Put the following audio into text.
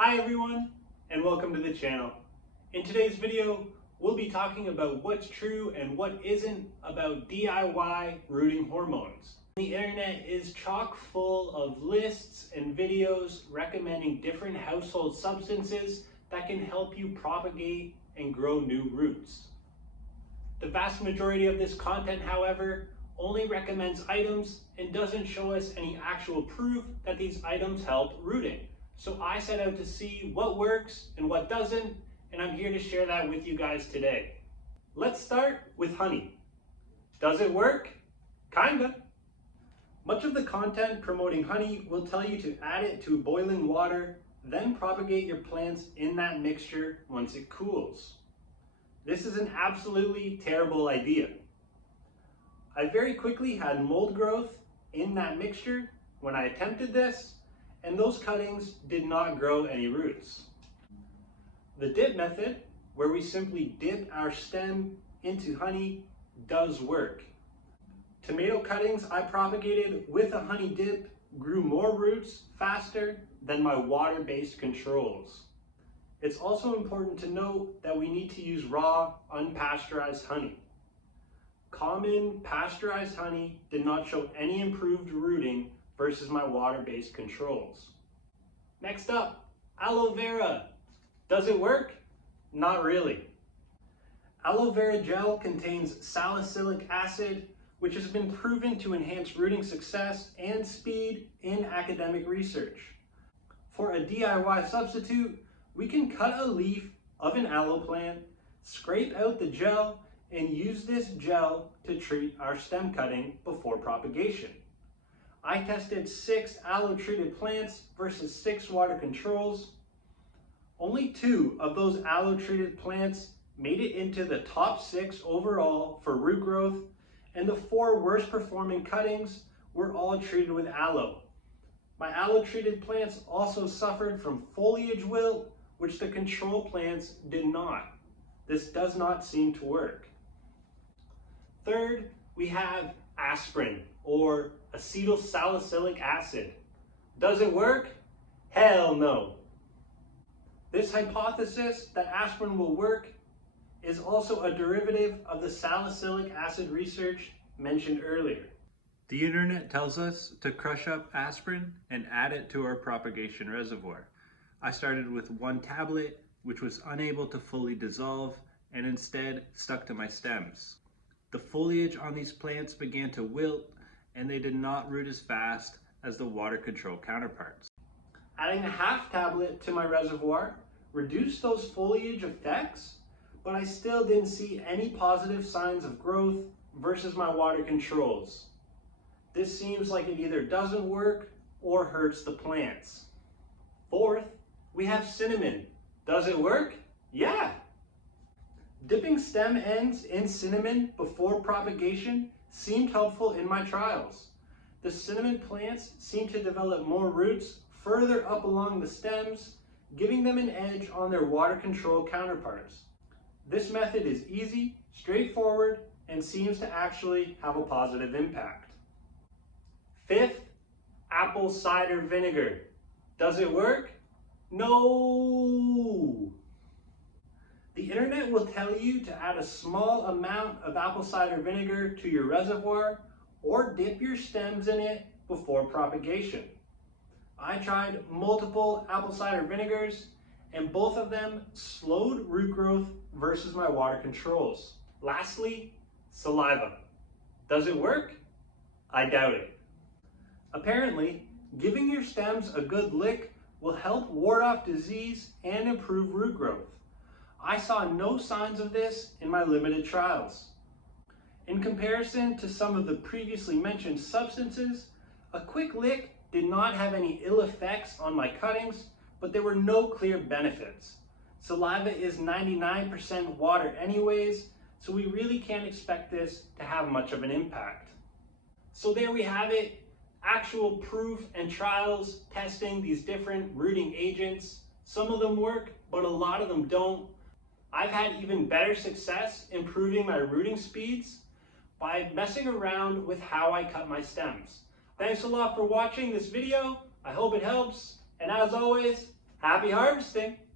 Hi everyone, and welcome to the channel. In today's video, we'll be talking about what's true and what isn't about DIY rooting hormones. The internet is chock full of lists and videos recommending different household substances that can help you propagate and grow new roots. The vast majority of this content, however, only recommends items and doesn't show us any actual proof that these items help rooting. So I set out to see what works and what doesn't, and I'm here to share that with you guys today. Let's start with honey. Does it work? Kinda. Much of the content promoting honey will tell you to add it to boiling water, then propagate your plants in that mixture once it cools. This is an absolutely terrible idea. I very quickly had mold growth in that mixture when I attempted this, and those cuttings did not grow any roots. The dip method, where we simply dip our stem into honey, does work. Tomato cuttings I propagated with a honey dip grew more roots faster than my water-based controls. It's also important to note that we need to use raw, unpasteurized honey. Common pasteurized honey did not show any improved rooting versus my water-based controls. Next up, aloe vera. Does it work? Not really. Aloe vera gel contains salicylic acid, which has been proven to enhance rooting success and speed in academic research. For a DIY substitute, we can cut a leaf of an aloe plant, scrape out the gel, and use this gel to treat our stem cutting before propagation. I tested 6 aloe treated plants versus 6 water controls. Only 2 of those aloe treated plants made it into the top 6 overall for root growth, and the 4 worst performing cuttings were all treated with aloe. My aloe treated plants also suffered from foliage wilt, which the control plants did not. This does not seem to work. Third, we have aspirin, or acetylsalicylic acid. Does it work? Hell no. This hypothesis that aspirin will work is also a derivative of the salicylic acid research mentioned earlier. The internet tells us to crush up aspirin and add it to our propagation reservoir. I started with 1 tablet, which was unable to fully dissolve and instead stuck to my stems. The foliage on these plants began to wilt, and they did not root as fast as the water control counterparts. Adding a half tablet to my reservoir reduced those foliage effects, but I still didn't see any positive signs of growth versus my water controls. This seems like it either doesn't work or hurts the plants. Fourth, we have cinnamon. Does it work? Yeah. Dipping stem ends in cinnamon before propagation seemed helpful in my trials. The cinnamon plants seem to develop more roots further up along the stems, giving them an edge on their water control counterparts. This method is easy, straightforward, and seems to actually have a positive impact. Fifth, apple cider vinegar. Does it work? No! The internet will tell you to add a small amount of apple cider vinegar to your reservoir or dip your stems in it before propagation. I tried multiple apple cider vinegars and both of them slowed root growth versus my water controls. Lastly, saliva. Does it work? I doubt it. Apparently, giving your stems a good lick will help ward off disease and improve root growth. I saw no signs of this in my limited trials. In comparison to some of the previously mentioned substances, a quick lick did not have any ill effects on my cuttings, but there were no clear benefits. Saliva is 99% water anyways, so we really can't expect this to have much of an impact. So there we have it, actual proof and trials testing these different rooting agents. Some of them work, but a lot of them don't. I've had even better success improving my rooting speeds by messing around with how I cut my stems. Thanks a lot for watching this video. I hope it helps. And as always, Happy harvesting!